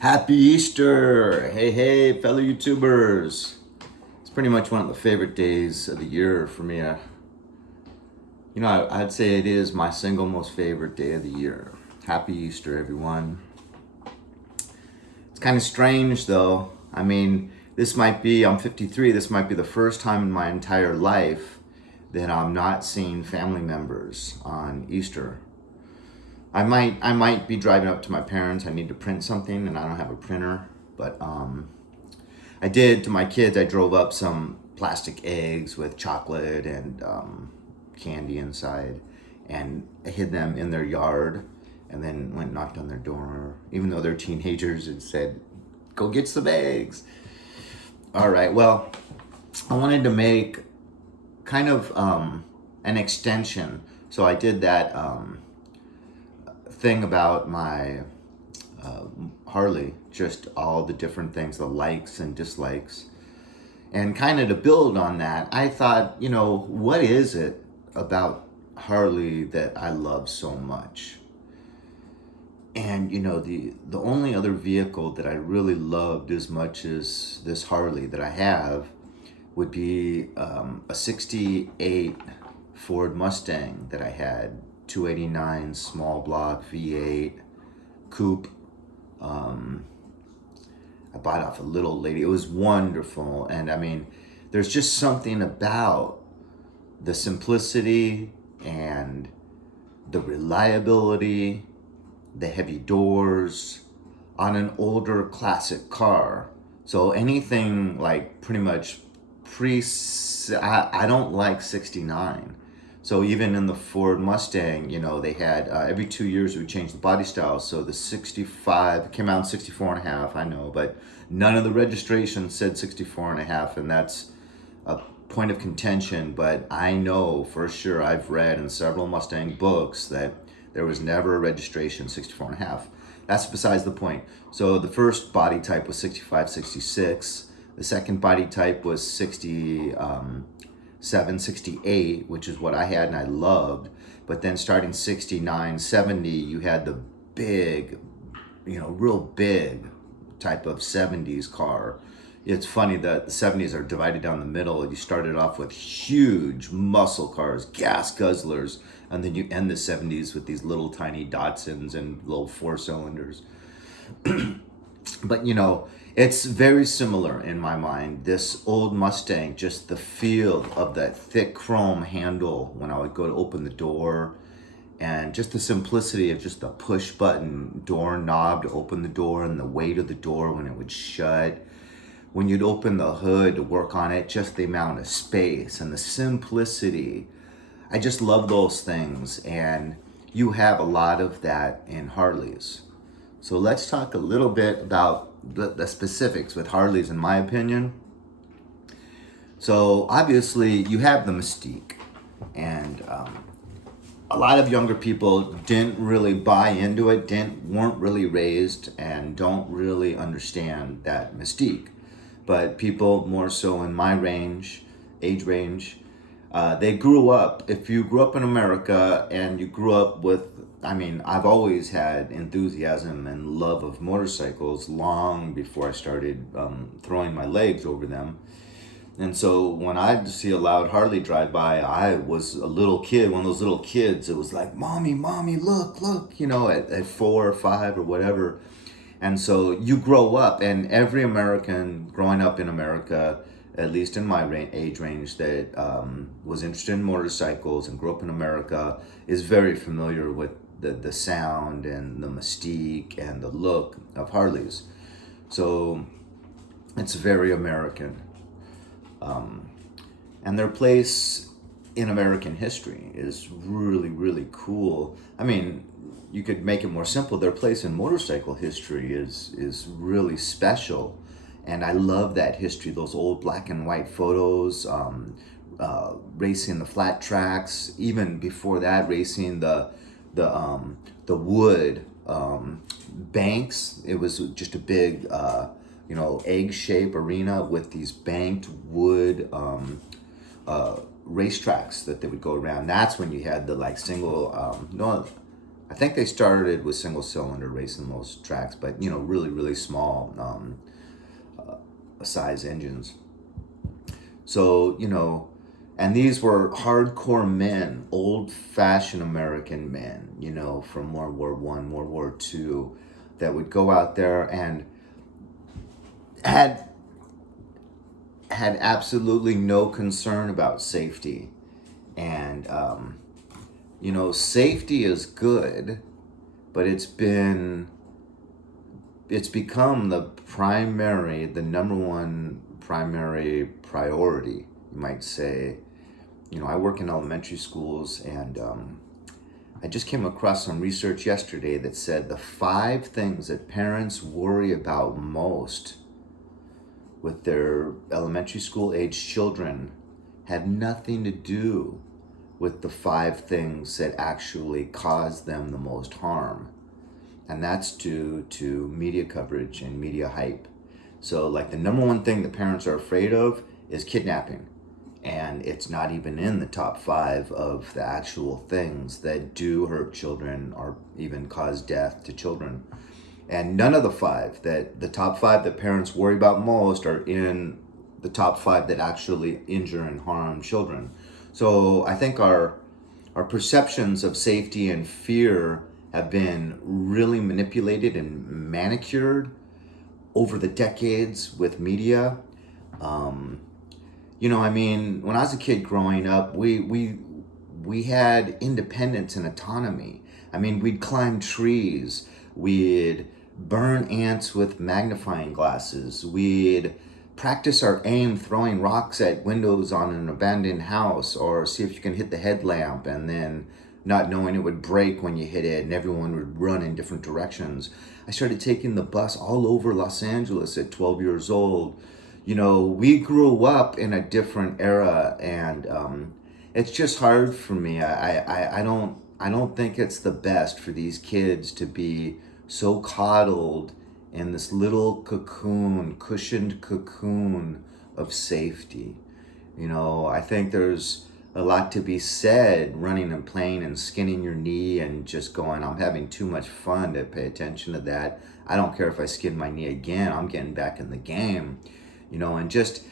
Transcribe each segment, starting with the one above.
Happy Easter! Hey, hey, fellow YouTubers. It's pretty much one of the favorite days of the year for me. I'd say it is my single most favorite day of the year. Happy Easter, everyone. It's kind of strange though. I'm 53, this might be the first time in my entire life that I'm not seeing family members on Easter. I might be driving up to my parents. I need to print something and I don't have a printer. But I did to my kids. I drove up some plastic eggs with chocolate and candy inside, and I hid them in their yard, and then went and knocked on their door, even though they're teenagers, and said, "Go get some eggs." All right. Well, I wanted to make kind of an extension, so I did that thing about my Harley, just all the different things, the likes and dislikes. And kind of to build on that, I thought, what is it about Harley that I love so much? And the only other vehicle that I really loved as much as this Harley that I have would be a 68 Ford Mustang that I had, 289 small block V8 coupe. I bought off a little lady. It was wonderful. And there's just something about the simplicity and the reliability, the heavy doors on an older classic car. So anything like pretty much I don't like 69. So even in the Ford Mustang, they had every 2 years we would change the body style. So the 65 came out in 64 and a half, I know, but none of the registration said 64 and a half, and that's a point of contention. But I know for sure, I've read in several Mustang books that there was never a registration 64 and a half. That's besides the point. So the first body type was 65, 66. The second body type was 67, 68, which is what I had and I loved. But then starting 69, 70, you had the big, real big type of 70s car. It's funny that the 70s are divided down the middle. You started off with huge muscle cars, gas guzzlers, and then you end the 70s with these little tiny Datsuns and little four cylinders. But it's very similar in my mind. This old Mustang, just the feel of that thick chrome handle when I would go to open the door, and just the simplicity of just the push button door knob to open the door, and the weight of the door when it would shut. When you'd open the hood to work on it, just the amount of space and the simplicity. I just love those things, and you have a lot of that in Harleys. So let's talk a little bit about the specifics with Harleys, in my opinion. So obviously you have the mystique, and a lot of younger people didn't really buy into it, weren't really raised, and don't really understand that mystique. But people more so in my age range, they grew up. If you grew up in America and you grew up with, I've always had enthusiasm and love of motorcycles long before I started throwing my legs over them. And so when I'd see a loud Harley drive by, I was a little kid, one of those little kids. It was like, "Mommy, mommy, look, look," at 4 or 5 or whatever. And so you grow up, and every American growing up in America, at least in my age range, that was interested in motorcycles and grew up in America, is very familiar with the sound and the mystique and the look of Harleys. So it's very American. And their place in American history is really, really cool. You could make it more simple. Their place in motorcycle history is really special, and I love that history. Those old black and white photos, racing the flat tracks. Even before that, racing the wood banks. It was just a big egg-shaped arena with these banked wood racetracks that they would go around. That's when you had the single, no, I think they started with single cylinder racing those tracks, but really, really small size engines. So, and these were hardcore men, old fashioned American men, from World War I, World War II, that would go out there and had absolutely no concern about safety. And safety is good, but it's become the number one primary priority, you might say. I work in elementary schools, and I just came across some research yesterday that said the 5 things that parents worry about most with their elementary school age children have nothing to do with the 5 things that actually cause them the most harm. And that's due to media coverage and media hype. So, like, the number one thing that parents are afraid of is kidnapping. And it's not even in the top 5 of the actual things that do hurt children or even cause death to children. And none of the top 5 that parents worry about most are in the top 5 that actually injure and harm children. So I think our perceptions of safety and fear have been really manipulated and manicured over the decades with media. When I was a kid growing up, we had independence and autonomy. We'd climb trees. We'd burn ants with magnifying glasses. We'd practice our aim throwing rocks at windows on an abandoned house, or see if you can hit the headlamp, and then not knowing it would break when you hit it, and everyone would run in different directions. I started taking the bus all over Los Angeles at 12 years old. We grew up in a different era, and it's just hard for me. I don't think it's the best for these kids to be so coddled in this little cushioned cocoon of safety. I think there's a lot to be said running and playing and skinning your knee and just going, I'm having too much fun to pay attention to that. I don't care if I skin my knee again, I'm getting back in the game. And just,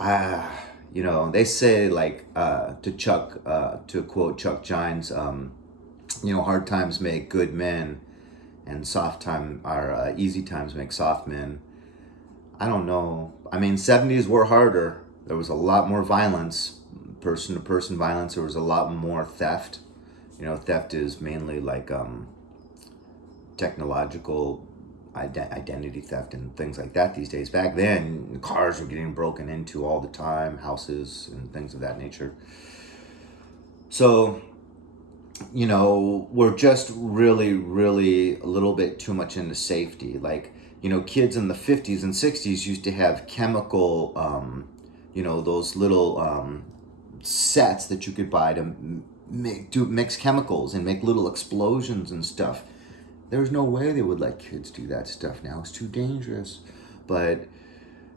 they say, like, to quote Chuck Gines, hard times make good men, and easy times make soft men. I don't know. 70s were harder. There was a lot more violence, person-to-person violence. There was a lot more theft. Theft is mainly like technological identity theft and things like that these days. Back then, cars were getting broken into all the time, houses and things of that nature. So, we're just really, really a little bit too much into safety. Like, kids in the 50s and 60s used to have chemical, those little sets that you could buy to mix chemicals and make little explosions and stuff. There's no way they would let kids do that stuff now. It's too dangerous. But,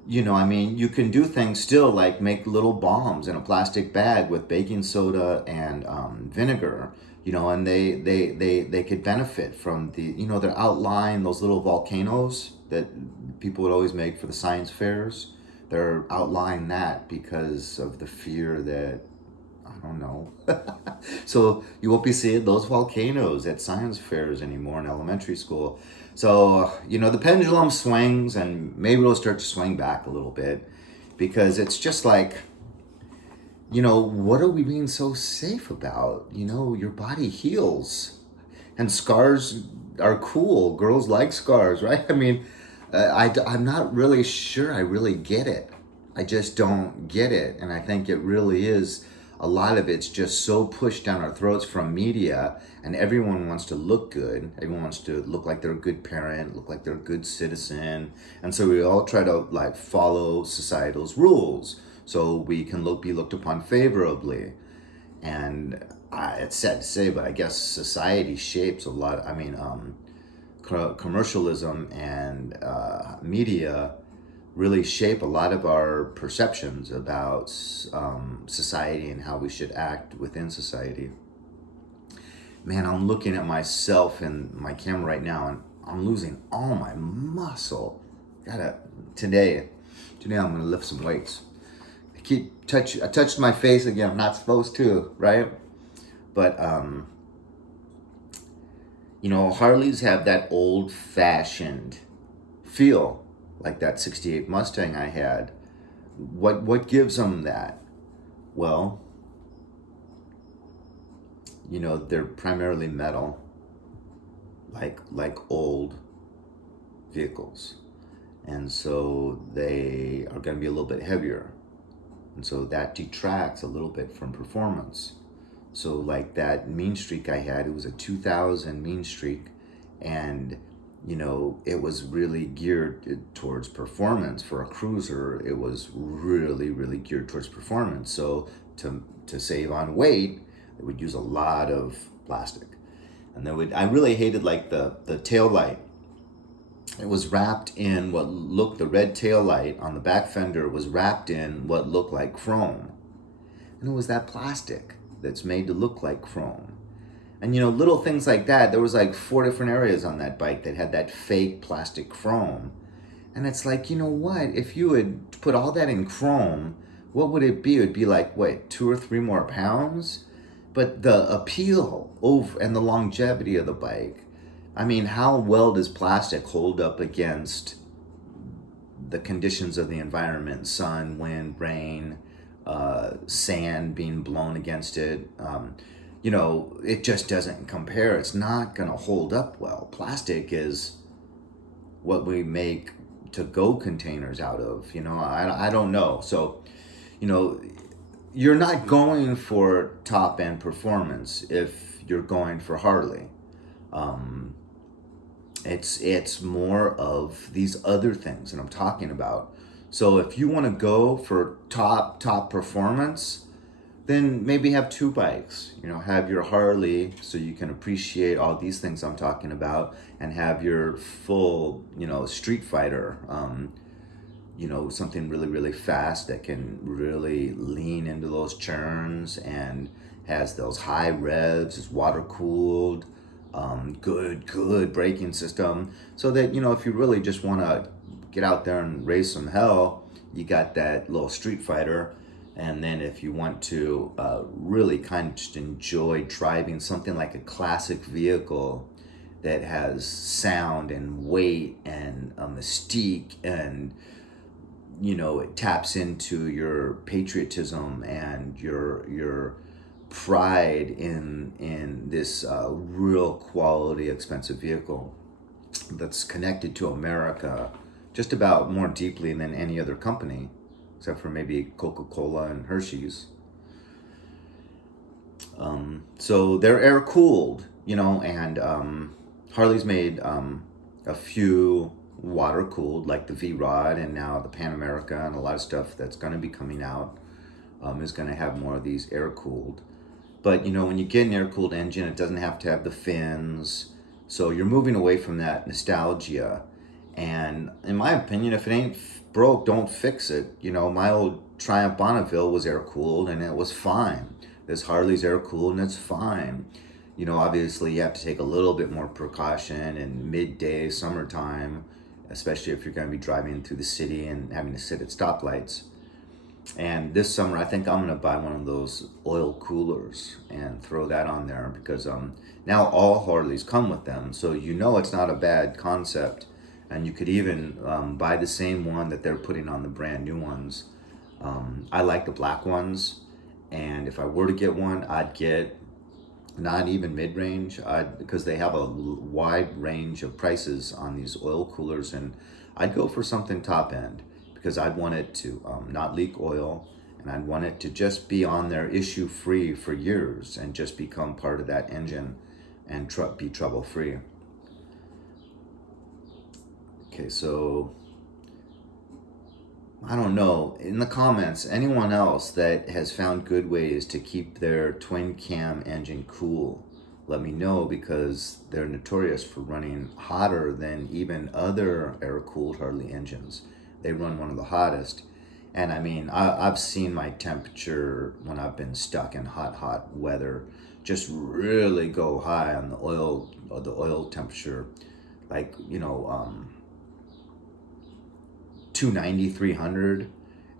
you can do things still, like make little bombs in a plastic bag with baking soda and vinegar, and they could benefit from they're outlying those little volcanoes that people would always make for the science fairs. They're outlying that because of the fear that, I don't know. So you won't be seeing those volcanoes at science fairs anymore in elementary school. So, the pendulum swings, and maybe it'll start to swing back a little bit, because it's just like, what are we being so safe about? Your body heals, and scars are cool. Girls like scars, right? I'm not really sure I really get it. I just don't get it. And I think it really is, a lot of it's just so pushed down our throats from media, and everyone wants to look good. Everyone wants to look like they're a good parent, look like they're a good citizen. And so we all try to, like, follow societal's rules so we can be looked upon favorably. And it's sad to say, but I guess society shapes a lot. Commercialism and media really shape a lot of our perceptions about society and how we should act within society. man, I'm looking at myself in my camera right now, and I'm losing all my muscle. Gotta today. Today I'm gonna lift some weights. I touched my face again. I'm not supposed to, right? But Harleys have that old-fashioned feel, like that '68 Mustang I had. What gives them that? Well, they're primarily metal, like old vehicles, and so they are going to be a little bit heavier, and so that detracts a little bit from performance. So like that mean streak I had, it was a 2000 mean streak, and it was really geared towards performance. For a cruiser, it was really, really geared towards performance. So to save on weight, they would use a lot of plastic. And I really hated like the tail light. It was wrapped in the red tail light on the back fender was wrapped in what looked like chrome. And it was that plastic that's made to look like chrome. And little things like that. There was like 4 different areas on that bike that had that fake plastic chrome. And it's like, what? If you would put all that in chrome, what would it be? It would be like, what, 2 or 3 more pounds? But the appeal over and the longevity of the bike. I mean, how well does plastic hold up against the conditions of the environment? Sun, wind, rain, sand being blown against it. It just doesn't compare. It's not going to hold up well. Plastic is what we make to-go containers out of. I don't know. So, you're not going for top-end performance if you're going for Harley. It's more of these other things that I'm talking about. So if you want to go for top performance, then maybe have 2 bikes. Have your Harley so you can appreciate all these things I'm talking about, and have your full, street fighter, something really, really fast that can really lean into those churns and has those high revs, is water cooled, good braking system, so that if you really just want to get out there and raise some hell, you got that little street fighter. And then if you want to really kind of just enjoy driving something like a classic vehicle that has sound and weight and a mystique, and it taps into your patriotism and your pride in this real quality expensive vehicle that's connected to America just about more deeply than any other company, except for maybe Coca-Cola and Hershey's. So they're air cooled, and Harley's made a few water cooled, like the V-Rod, and now the Pan America, and a lot of stuff that's going to be coming out is going to have more of these air cooled. But when you get an air cooled engine, it doesn't have to have the fins, so you're moving away from that nostalgia. And in my opinion, if it ain't broke, don't fix it. My old Triumph Bonneville was air cooled and it was fine. This Harley's air cooled and it's fine. Obviously you have to take a little bit more precaution in midday summertime, especially if you're going to be driving through the city and having to sit at stoplights. And this summer, I think I'm going to buy one of those oil coolers and throw that on there, because now all Harleys come with them, so it's not a bad concept. And you could even buy the same one that they're putting on the brand new ones. I like the black ones, and if I were to get one, I'd get not even mid-range, because they have a wide range of prices on these oil coolers, and I'd go for something top end, because I'd want it to not leak oil, and I'd want it to just be on there issue free for years and just become part of that engine and be trouble free. Okay, so I don't know, in the comments, anyone else that has found good ways to keep their twin cam engine cool, let me know, because they're notorious for running hotter than even other air-cooled Harley engines. They run one of the hottest. And I mean, I've seen my temperature when I've been stuck in hot weather just really go high on the oil temperature, like 290, 300,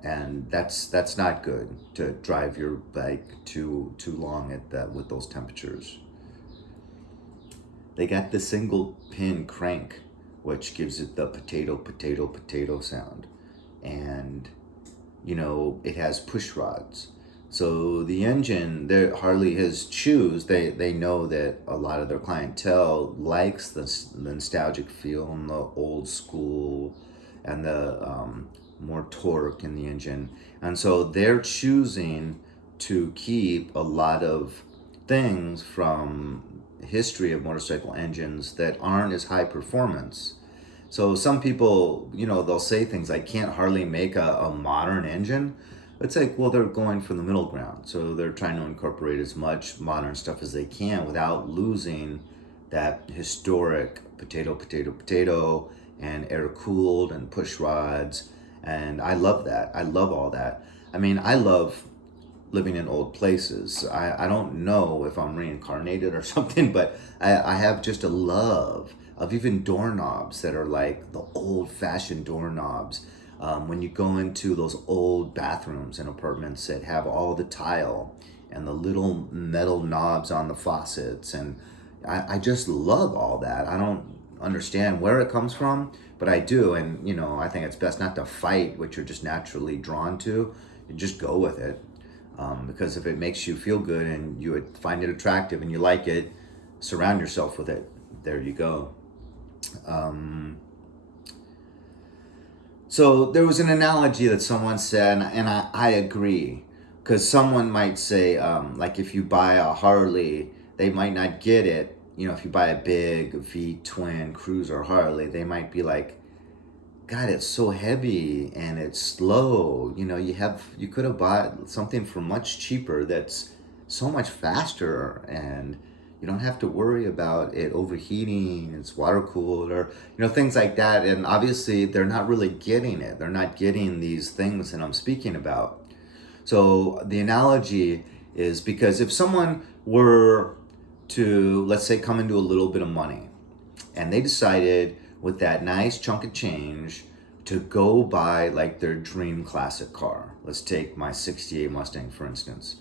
and that's not good to drive your bike too long at that with those temperatures. They got the single pin crank, which gives it the potato potato potato sound, and it has push rods. So the engine, Harley has choose. They know that a lot of their clientele likes the nostalgic feel and the old school, and the more torque in the engine, and so they're choosing to keep a lot of things from history of motorcycle engines that aren't as high performance. So some people, they'll say things like, can't Harley make a modern engine? It's like, well, they're going for the middle ground. So they're trying to incorporate as much modern stuff as they can without losing that historic potato, potato, potato, and air cooled and push rods. And I love that. I love all that. I mean, I love living in old places. I don't know if I'm reincarnated or something, but I have just a love of even doorknobs that are like the old fashioned doorknobs. When you go into those old bathrooms and apartments that have all the tile and the little metal knobs on the faucets, and I just love all that. I don't understand where it comes from, but I do. And I think it's best not to fight what you're just naturally drawn to. You just go with it. Because if it makes you feel good and you would find it attractive and you like it, surround yourself with it. There you go. So there was an analogy that someone said, and I agree, because someone might say, like if you buy a Harley, they might not get it. If you buy a big V twin cruiser Harley, they might be like, God, it's so heavy and it's slow. You could have bought something for much cheaper that's so much faster, and you don't have to worry about it overheating. It's water cooled, or things like that. And obviously, they're not really getting it. They're not getting these things that I'm speaking about. So the analogy is, because if someone were to, let's say, come into a little bit of money, and they decided with that nice chunk of change to go buy like their dream classic car. Let's take my 68 Mustang, for instance.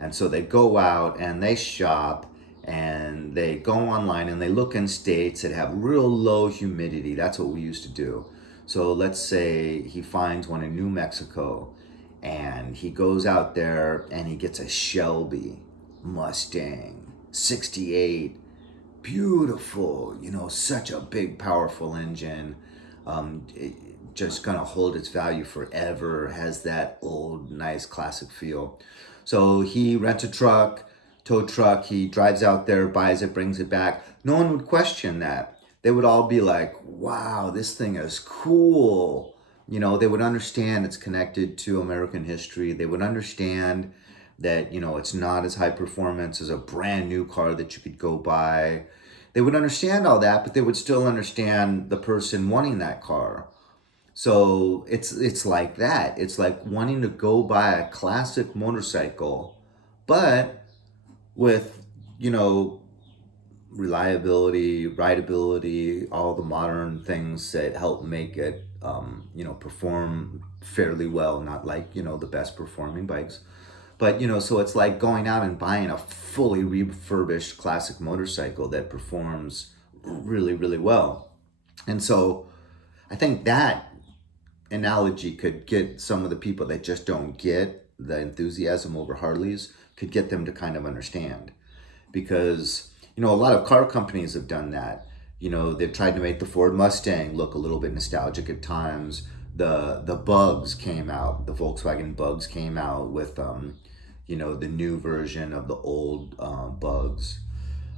And so they go out and they shop and they go online and they look in states that have real low humidity. That's what we used to do. So let's say he finds one in New Mexico, and he goes out there and he gets a Shelby Mustang 68, beautiful, such a big, powerful engine. Just gonna hold its value forever. Has that old, nice, classic feel. So he rents a tow truck. He drives out there, buys it, brings it back. No one would question that. They would all be like, "Wow, this thing is cool." They would understand it's connected to American history. They would understand that it's not as high performance as a brand new car that you could go buy. They would understand all that, but they would still understand the person wanting that car. So it's like that. It's like wanting to go buy a classic motorcycle, but with reliability, rideability, all the modern things that help make it perform fairly well. Not like the best performing bikes. But so it's like going out and buying a fully refurbished classic motorcycle that performs really, really well. And so I think that analogy could get some of the people that just don't get the enthusiasm over Harleys, could get them to kind of understand. Because a lot of car companies have done that. They've tried to make the Ford Mustang look a little bit nostalgic at times. The Bugs came out. The Volkswagen Bugs came out with the new version of the old Bugs.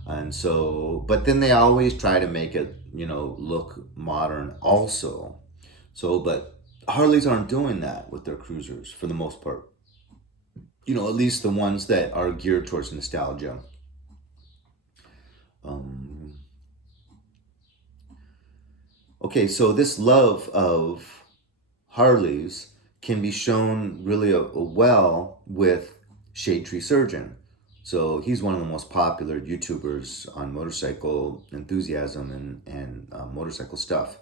And so, but then they always try to make it, look modern also. So, but Harleys aren't doing that with their cruisers for the most part. At least the ones that are geared towards nostalgia. Okay, so this love of Harleys can be shown really well with Shade Tree Surgeon. So he's one of the most popular YouTubers on motorcycle enthusiasm and motorcycle stuff.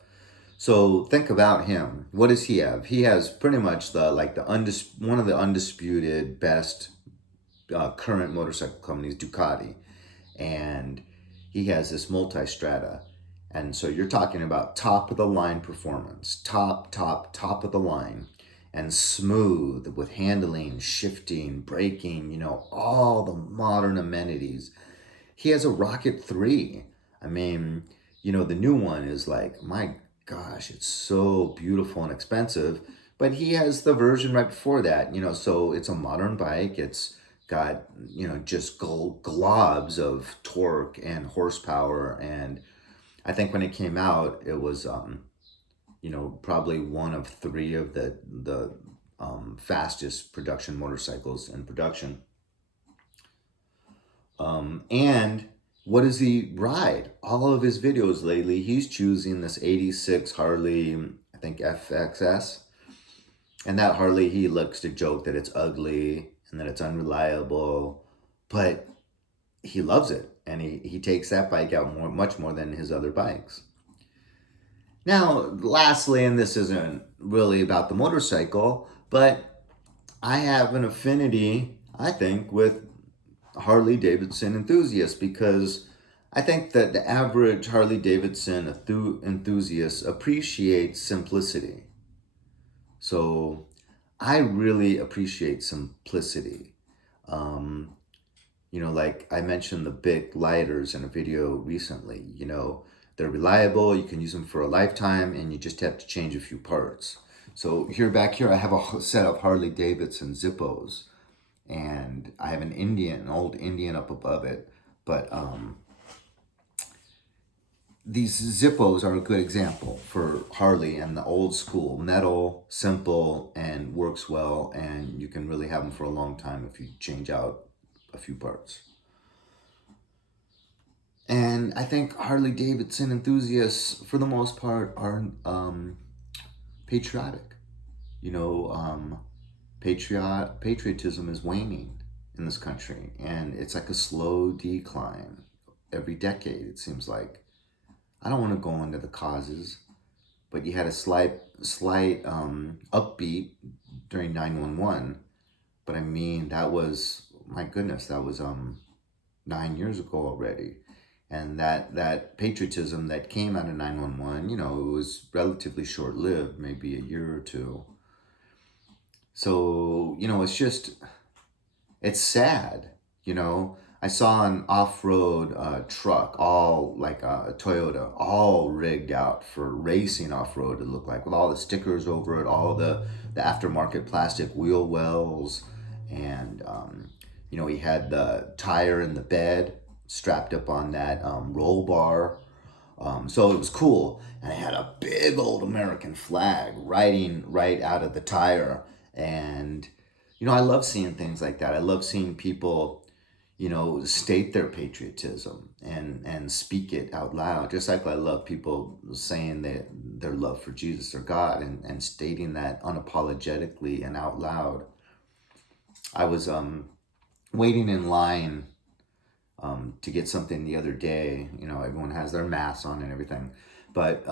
So think about him. What does he have? He has pretty much one of the undisputed best current motorcycle companies, Ducati, and he has this multi-strata. And so you're talking about top of the line performance, top of the line, and smooth with handling, shifting, braking, all the modern amenities. He has a Rocket 3. I mean, the new one is like, my gosh, it's so beautiful and expensive. But he has the version right before that, so it's a modern bike. It's got, just globs of torque and horsepower. And I think when it came out, it was, probably one of three of the fastest production motorcycles in production. And what does he ride? All of his videos lately, he's choosing this 86 Harley, I think FXS. And that Harley, he likes to joke that it's ugly and that it's unreliable, but he loves it. And he takes that bike out much more than his other bikes. Now, lastly, and this isn't really about the motorcycle, but I have an affinity, I think, with Harley-Davidson enthusiasts, because I think that the average Harley-Davidson enthusiast appreciates simplicity. So I really appreciate simplicity. Like I mentioned the big lighters in a video recently, they're reliable, you can use them for a lifetime, and you just have to change a few parts. So back here, I have a set of Harley-Davidson Zippos, and I have an old Indian up above it. But these Zippos are a good example for Harley and the old school metal, simple, and works well, and you can really have them for a long time if you change out a few parts. And I think Harley-Davidson enthusiasts, for the most part, are patriotic. Patriotism is waning in this country, and it's like a slow decline every decade, it seems like. I don't want to go into the causes, but you had a slight upbeat during 911. But I mean, that was, my goodness, that was 9 years ago already. And that patriotism that came out of 911, it was relatively short-lived, maybe a year or two. So, it's sad, I saw an off-road truck, all like a Toyota, all rigged out for racing off-road, it looked like, with all the stickers over it, all the aftermarket plastic wheel wells, and, he had the tire in the bed strapped up on that roll bar. So it was cool. And it had a big old American flag riding right out of the tire. And, I love seeing things like that. I love seeing people, state their patriotism and speak it out loud. Just like I love people saying their love for Jesus or God and stating that unapologetically and out loud. I was waiting in line to get something the other day. Everyone has their masks on and everything. But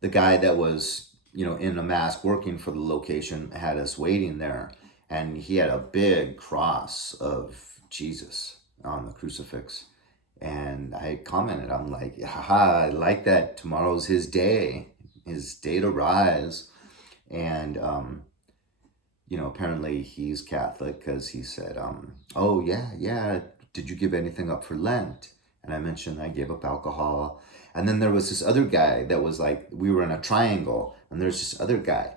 the guy that was, in a mask working for the location had us waiting there. And he had a big cross of Jesus on the crucifix. And I commented, I'm like, haha, I like that. Tomorrow's his day to rise. And, apparently he's Catholic, because he said, oh, yeah, did you give anything up for Lent? And I mentioned I gave up alcohol. And then there was this other guy that was like, we were in a triangle, and there's this other guy,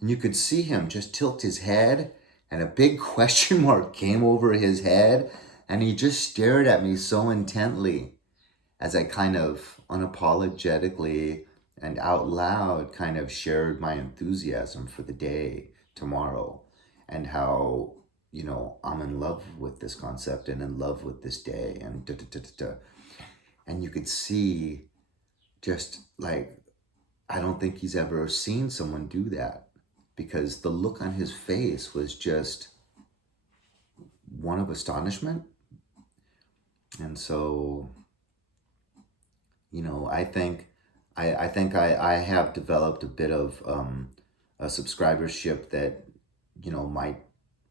and you could see him just tilt his head, and a big question mark came over his head, and he just stared at me so intently as I kind of unapologetically and out loud kind of shared my enthusiasm for the day tomorrow, and how, I'm in love with this concept and in love with this day, and da, da, da, da, da. And you could see just like, I don't think he's ever seen someone do that, because the look on his face was just one of astonishment, And so, I think I have developed a bit of a subscribership that, might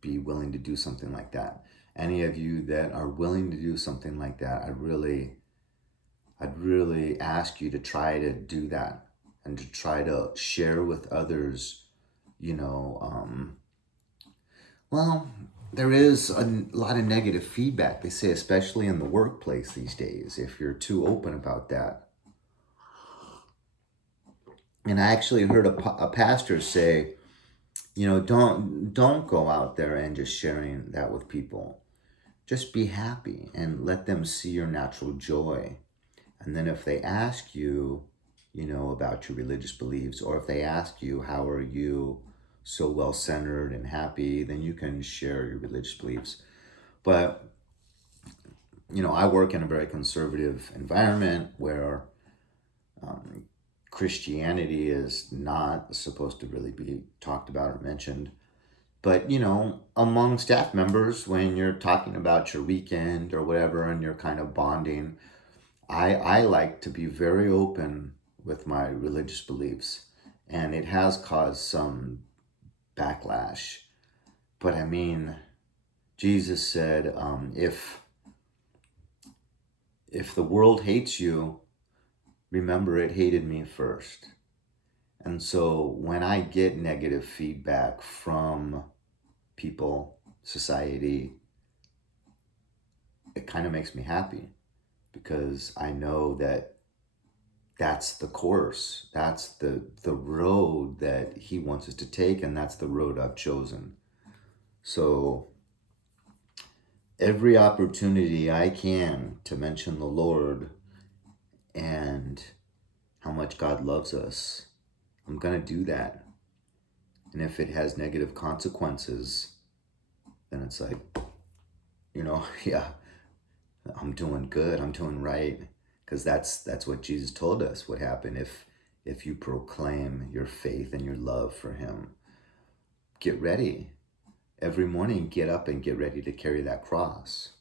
be willing to do something like that. Any of you that are willing to do something like that, I'd really ask you to try to do that and to try to share with others, you know, well, there is a lot of negative feedback, they say, especially in the workplace these days, if you're too open about that. And I actually heard a pastor say, don't go out there and just sharing that with people. Just be happy and let them see your natural joy. And then if they ask you, about your religious beliefs, or if they ask you, how are you so well centered and happy, then you can share your religious beliefs. But, I work in a very conservative environment where Christianity is not supposed to really be talked about or mentioned. But, among staff members, when you're talking about your weekend or whatever and you're kind of bonding, I like to be very open with my religious beliefs. And it has caused some backlash. But I mean, Jesus said, if the world hates you, remember it hated me first. And so when I get negative feedback from people, society, it kind of makes me happy because I know that that's the course, that's the road that he wants us to take, and that's the road I've chosen. So every opportunity I can to mention the Lord and how much God loves us, I'm going to do that. And if it has negative consequences, then it's like, yeah, I'm doing good, I'm doing right. Because that's what Jesus told us would happen if you proclaim your faith and your love for him. Get ready. Every morning, get up and get ready to carry that cross.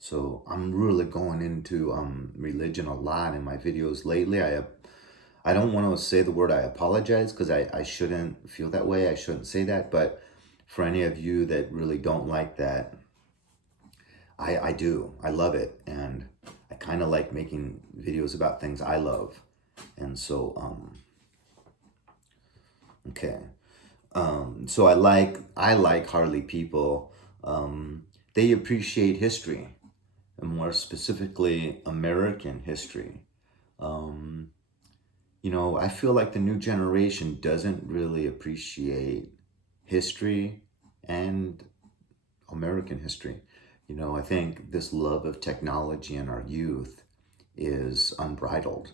So I'm really going into religion a lot in my videos lately. I don't want to say the word I apologize because I shouldn't feel that way. I shouldn't say that. But for any of you that really don't like that, I do. I love it. And I kind of like making videos about things I love. And so, okay. So I like Harley people. They appreciate history, and more specifically, American history. Um, I feel like the new generation doesn't really appreciate history and American history. I think this love of technology in our youth is unbridled,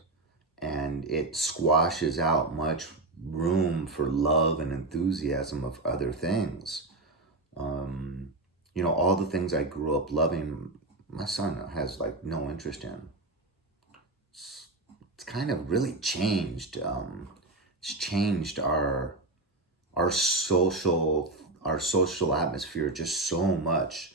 and it squashes out much room for love and enthusiasm of other things. Um, all the things I grew up loving, my son has like no interest in. It's kind of really changed. It's changed our social atmosphere just so much.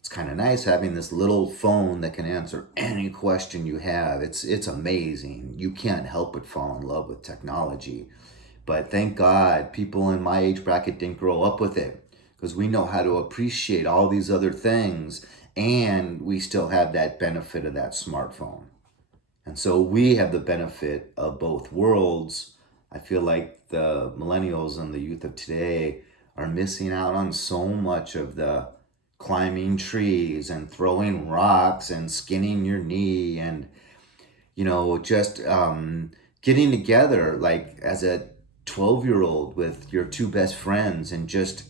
It's kind of nice having this little phone that can answer any question you have. It's amazing. You can't help but fall in love with technology. But thank God people in my age bracket didn't grow up with it, because we know how to appreciate all these other things, and we still have that benefit of that smartphone. And so we have the benefit of both worlds. I feel like the millennials and the youth of today are missing out on so much of the climbing trees and throwing rocks and skinning your knee and, just getting together like as a 12-year-old with your two best friends and just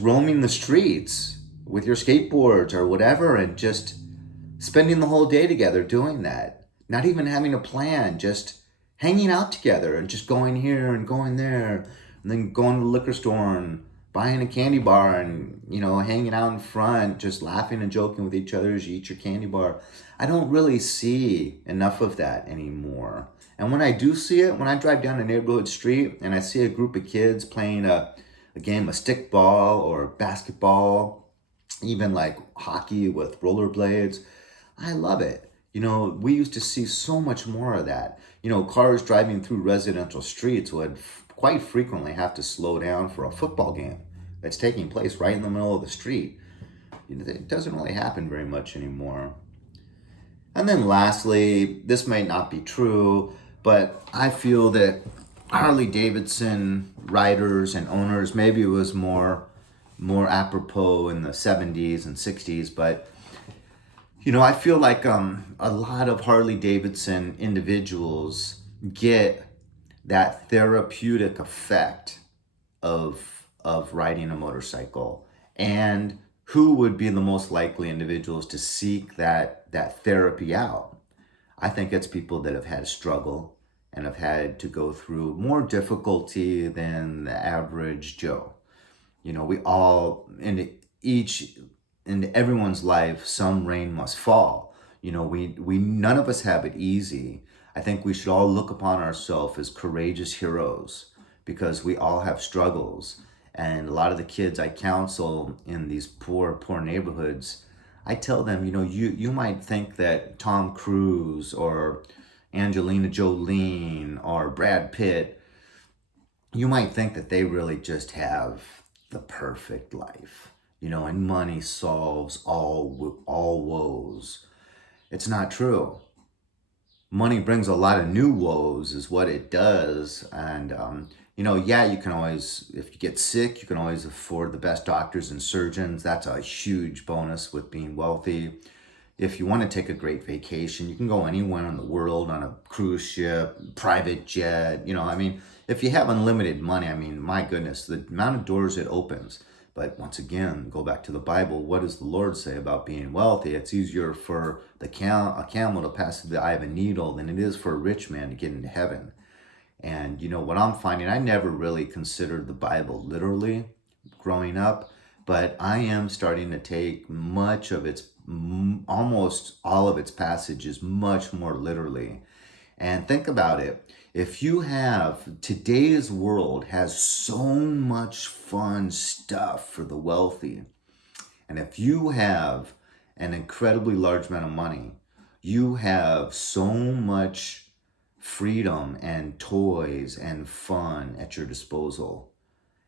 roaming the streets with your skateboards or whatever, and just spending the whole day together doing that. Not even having a plan, just hanging out together and just going here and going there, and then going to the liquor store and buying a candy bar and, hanging out in front, just laughing and joking with each other as you eat your candy bar. I don't really see enough of that anymore. And when I do see it, when I drive down a neighborhood street and I see a group of kids playing a game of stickball or basketball, even like hockey with rollerblades. I love it. We used to see so much more of that. Cars driving through residential streets would quite frequently have to slow down for a football game that's taking place right in the middle of the street. It doesn't really happen very much anymore. And then lastly, this may not be true, but I feel that Harley Davidson riders and owners, maybe it was more apropos in the 70s and 60s, but I feel like a lot of Harley Davidson individuals get that therapeutic effect of riding a motorcycle. And who would be the most likely individuals to seek that therapy out? I think it's people that have had a struggle and have had to go through more difficulty than the average Joe. We all in everyone's life, some rain must fall. We none of us have it easy. I think we should all look upon ourselves as courageous heroes because we all have struggles. And a lot of the kids I counsel in these poor neighborhoods, I tell them, you might think that Tom Cruise or Angelina Jolie or Brad Pitt, you might think that they really just have the perfect life, and money solves all woes. It's not true. Money brings a lot of new woes, is what it does. And yeah, you can always, if you get sick, you can always afford the best doctors and surgeons. That's a huge bonus with being wealthy. If you want to take a great vacation, you can go anywhere in the world on a cruise ship, private jet. If you have unlimited money, my goodness, the amount of doors it opens. But once again, go back to the Bible. What does the Lord say about being wealthy? It's easier for a camel to pass through the eye of a needle than it is for a rich man to get into heaven. And what I'm finding, I never really considered the Bible literally growing up, but I am starting to take much of its, almost all of its passages much more literally. And think about it. If you have, today's world has so much fun stuff for the wealthy. And if you have an incredibly large amount of money, you have so much freedom and toys and fun at your disposal.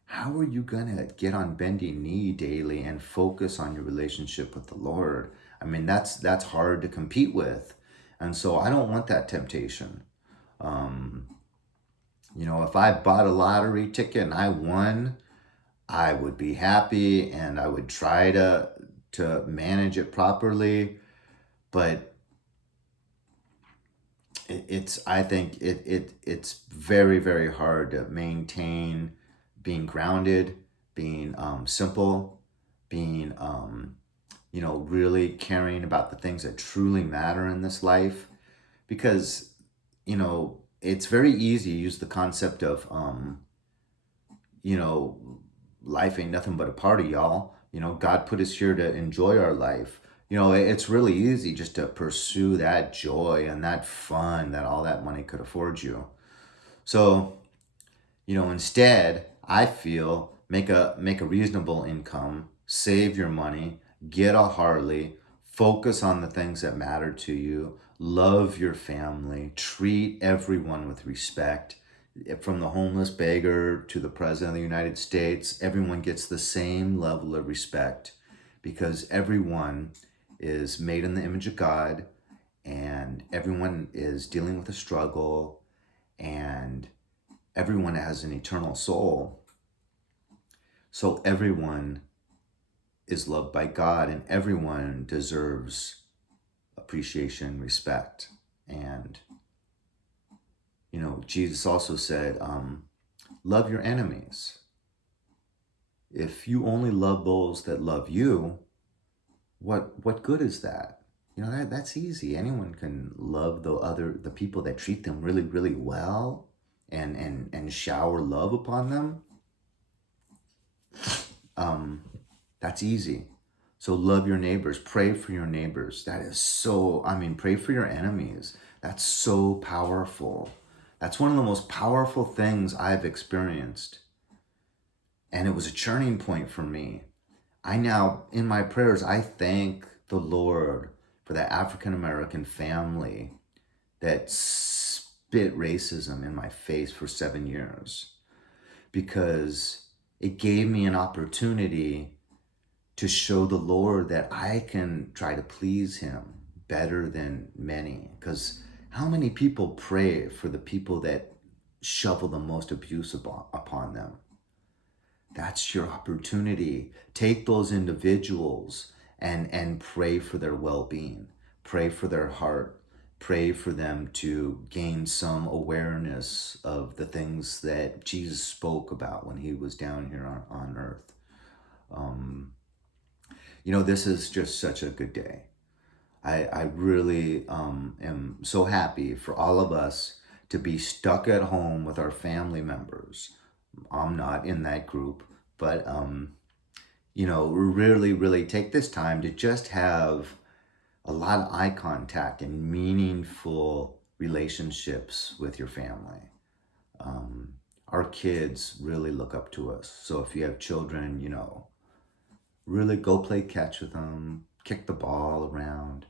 How are you going to get on bending knee daily and focus on your relationship with the Lord? That's hard to compete with. And so I don't want that temptation. If I bought a lottery ticket and I won, I would be happy and I would try to manage it properly. But I think it's very, very hard to maintain being grounded, being simple, being really caring about the things that truly matter in this life, because it's very easy to use the concept of life ain't nothing but a party, y'all. God put us here to enjoy our life. It's really easy just to pursue that joy and that fun that all that money could afford you. So, instead, I feel make a reasonable income, save your money, get a Harley, focus on the things that matter to you, love your family, treat everyone with respect. From the homeless beggar to the president of the United States, everyone gets the same level of respect because everyone is made in the image of God and everyone is dealing with a struggle and everyone has an eternal soul. So everyone is loved by God and everyone deserves appreciation, respect. And Jesus also said, love your enemies. If you only love those that love you, what good is that? That's easy. Anyone can love the people that treat them really, really well and shower love upon them. That's easy. So love your neighbors, pray for your neighbors. That is so, pray for your enemies. That's so powerful. That's one of the most powerful things I've experienced. And it was a churning point for me. I now, in my prayers, I thank the Lord for that African American family that spit racism in my face for 7 years, because it gave me an opportunity to show the Lord that I can try to please him better than many. Because how many people pray for the people that shovel the most abuse upon them? That's your opportunity. Take those individuals and pray for their well-being. Pray for their heart. Pray for them to gain some awareness of the things that Jesus spoke about when he was down here on earth. This is just such a good day. I really am so happy for all of us to be stuck at home with our family members. I'm not in that group, but really, really take this time to just have a lot of eye contact and meaningful relationships with your family. Our kids really look up to us. So if you have children, really go play catch with them, kick the ball around.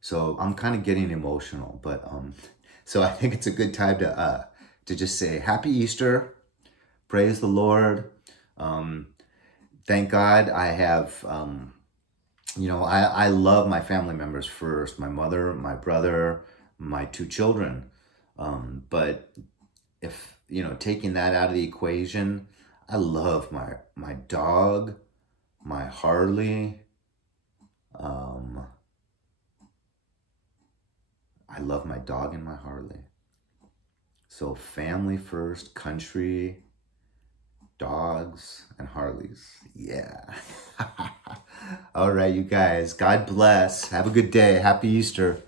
So I'm kind of getting emotional, but so I think it's a good time to just say Happy Easter, praise the Lord. Thank God I have, I love my family members first, my mother, my brother, my 2 children. But if, taking that out of the equation, I love my dog, my Harley. I love my dog and my Harley. So family first, country, dogs, and Harleys. Yeah. All right, you guys. God bless. Have a good day. Happy Easter.